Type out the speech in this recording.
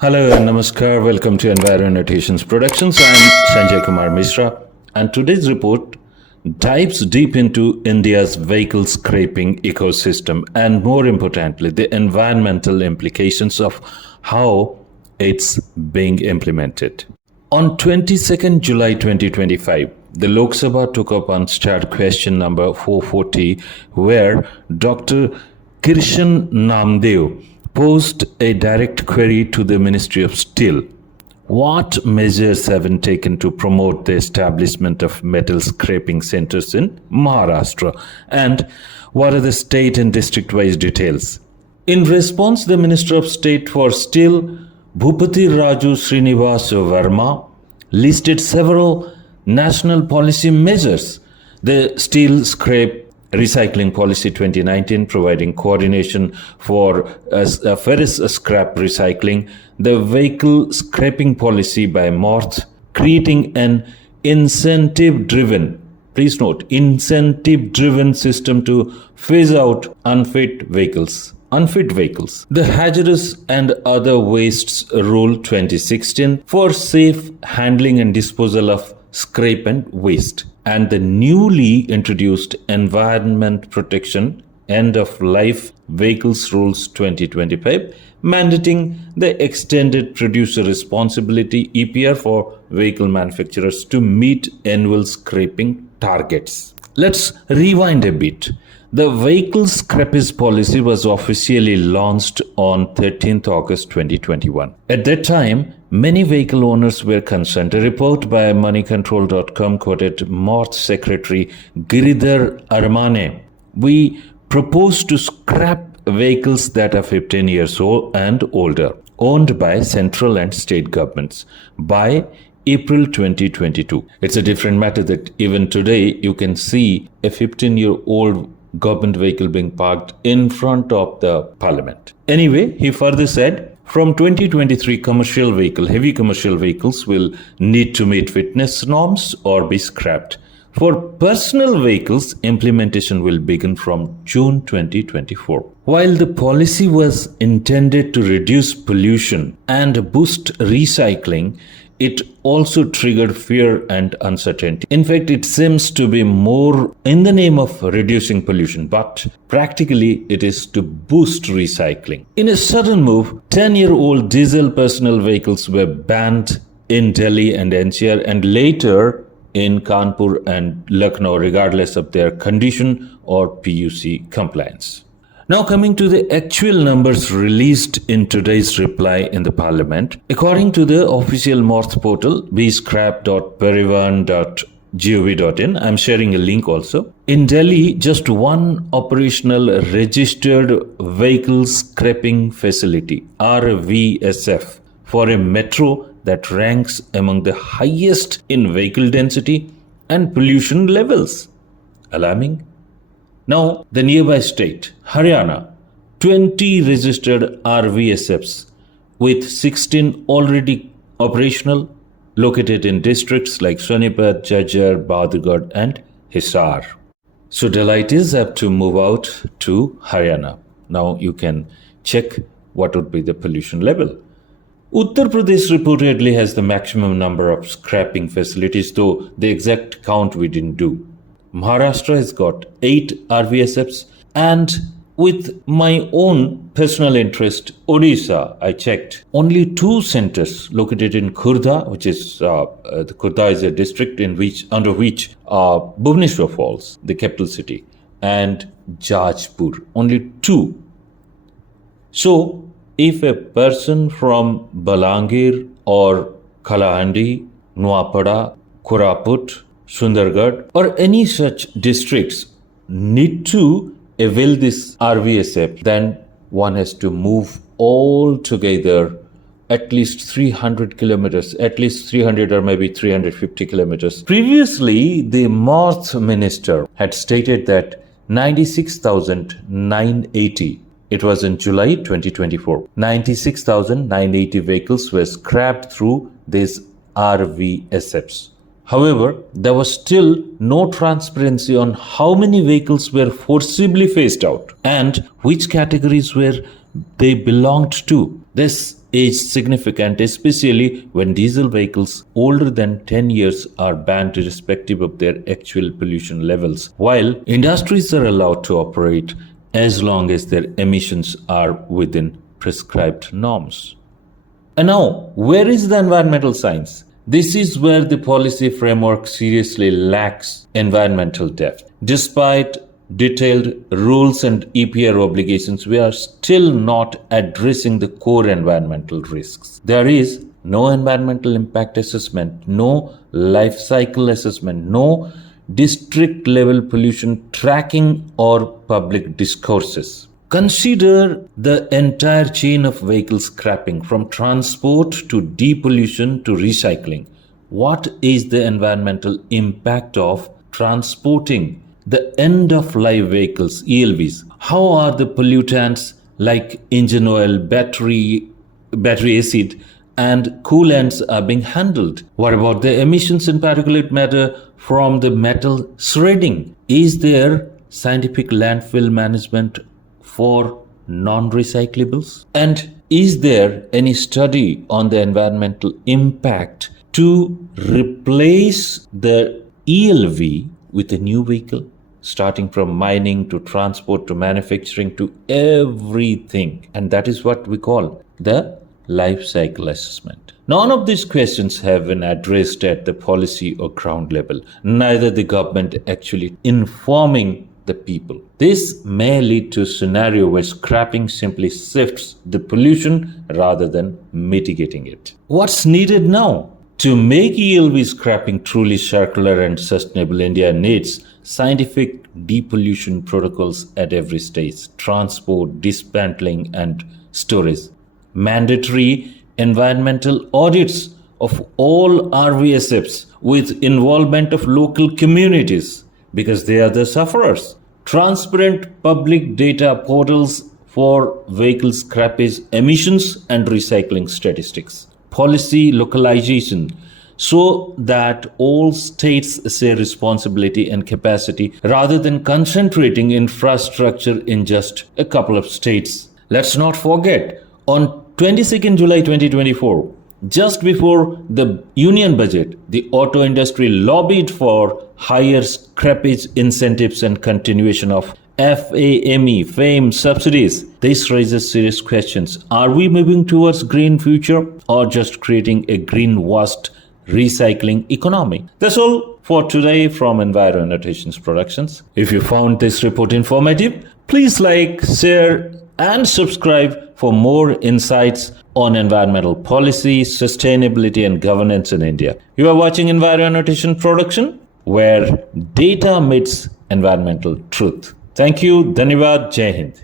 Hello and namaskar. Welcome to Enviro Annotations Productions. I'm Sanjay Kumar Mishra, and today's report dives deep into India's vehicle scraping ecosystem and, more importantly, the environmental implications of how it's being implemented. On 22nd July 2025, the Lok Sabha took up Unstarred Question No. 440, where Dr. Kirshan Namdev posed a direct query to the Ministry of Steel. What measures have been taken to promote the establishment of metal scraping centers in Maharashtra? And what are the state and district-wise details? In response, the Minister of State for Steel, Bhupati Raju Srinivas Verma, listed several national policy measures. The Steel Scrap Recycling Policy 2019, providing coordination for ferrous scrap recycling, the Vehicle Scrapping Policy by MORTH, creating an incentive-driven, please note, incentive-driven system to phase out unfit vehicles. The Hazardous and Other Wastes Rule 2016 for safe handling and disposal of scrap and waste, and the newly introduced Environment Protection End of Life Vehicles Rules 2025, mandating the extended producer responsibility EPR for vehicle manufacturers to meet annual scrapping targets. Let's rewind a bit. The Vehicle Scrappage Policy was officially launched on 13th August 2021. At that time, many vehicle owners were concerned. A report by moneycontrol.com quoted MORTH Secretary Giridhar Armane. We propose to scrap vehicles that are 15 years old and older, owned by central and state governments, by April 2022. It's a different matter that even today you can see a 15-year-old government vehicle being parked in front of the parliament. Anyway, he further said, from 2023, heavy commercial vehicles will need to meet fitness norms or be scrapped. For personal vehicles, implementation will begin from June 2024. While the policy was intended to reduce pollution and boost recycling, it also triggered fear and uncertainty. In fact, it seems to be more in the name of reducing pollution, but practically it is to boost recycling. In a sudden move, 10-year-old diesel personal vehicles were banned in Delhi and NCR, and later in Kanpur and Lucknow, regardless of their condition or PUC compliance. Now coming to the actual numbers released in today's reply in the parliament. According to the official MORTH portal, bscrap.parivahan.gov.in, I'm sharing a link also. In Delhi, just one operational registered vehicle scrapping facility, RVSF, for a metro that ranks among the highest in vehicle density and pollution levels. Alarming. Now, the nearby state, Haryana, 20 registered RVSFs with 16 already operational, located in districts like Sonipat, Jajpur, Badgarh and Hisar. So delights have to move out to Haryana. Now you can check what would be the pollution level. Uttar Pradesh reportedly has the maximum number of scrapping facilities, though the exact count we didn't do. Maharashtra has got 8 RVSFs, and with my own personal interest, Odisha, I checked, only 2 centers located in Khordha, which is the Khordha is a district under which Bhubaneswar falls, the capital city, and Jajpur, only 2. So, if a person from Balangir or Kalahandi, Nuapada, Koraput, Sundargarh or any such districts need to avail this RVSF, then one has to move all together at least 300 kilometers, at least 300 or maybe 350 kilometers. Previously, the MORTH minister had stated that 96,980, it was in July 2024, 96,980 vehicles were scrapped through these RVSFs. However, there was still no transparency on how many vehicles were forcibly phased out and which categories were they belonged to. This is significant, especially when diesel vehicles older than 10 years are banned irrespective of their actual pollution levels, while industries are allowed to operate as long as their emissions are within prescribed norms. And now, where is the environmental science? This is where the policy framework seriously lacks environmental depth. Despite detailed rules and EPR obligations, we are still not addressing the core environmental risks. There is no environmental impact assessment, no life cycle assessment, no district level pollution tracking or public discourses. Consider the entire chain of vehicle scrapping, from transport to depollution to recycling. What is the environmental impact of transporting the end-of-life vehicles, ELVs? How are the pollutants like engine oil, battery acid, and coolants are being handled? What about the emissions in particulate matter from the metal shredding? Is there scientific landfill management for non-recyclables? And is there any study on the environmental impact to replace the ELV with a new vehicle, starting from mining to transport to manufacturing to everything? And that is what we call the life cycle assessment. None of these questions have been addressed at the policy or ground level, neither the government actually informing the people. This may lead to a scenario where scrapping simply shifts the pollution rather than mitigating it. What's needed now? To make ELV scrapping truly circular and sustainable, India needs scientific depollution protocols at every stage: transport, dismantling, and storage. Mandatory environmental audits of all RVSFs with involvement of local communities, because they are the sufferers. Transparent public data portals for vehicle scrappage emissions and recycling statistics. Policy localization so that all states share responsibility and capacity rather than concentrating infrastructure in just a couple of states. Let's not forget, on 22nd July 2024, just before the union budget, the auto industry lobbied for higher scrappage incentives and continuation of FAME subsidies. This raises serious questions. Are we moving towards green future or just creating a greenwashed recycling economy? That's all for today from Enviro Annotations Productions. If you found this report informative, please like, share, and subscribe for more insights on environmental policy, sustainability, and governance in India. You are watching Enviro Annotation Production, where data meets environmental truth. Thank you. Dhanyavad. Jai Hind.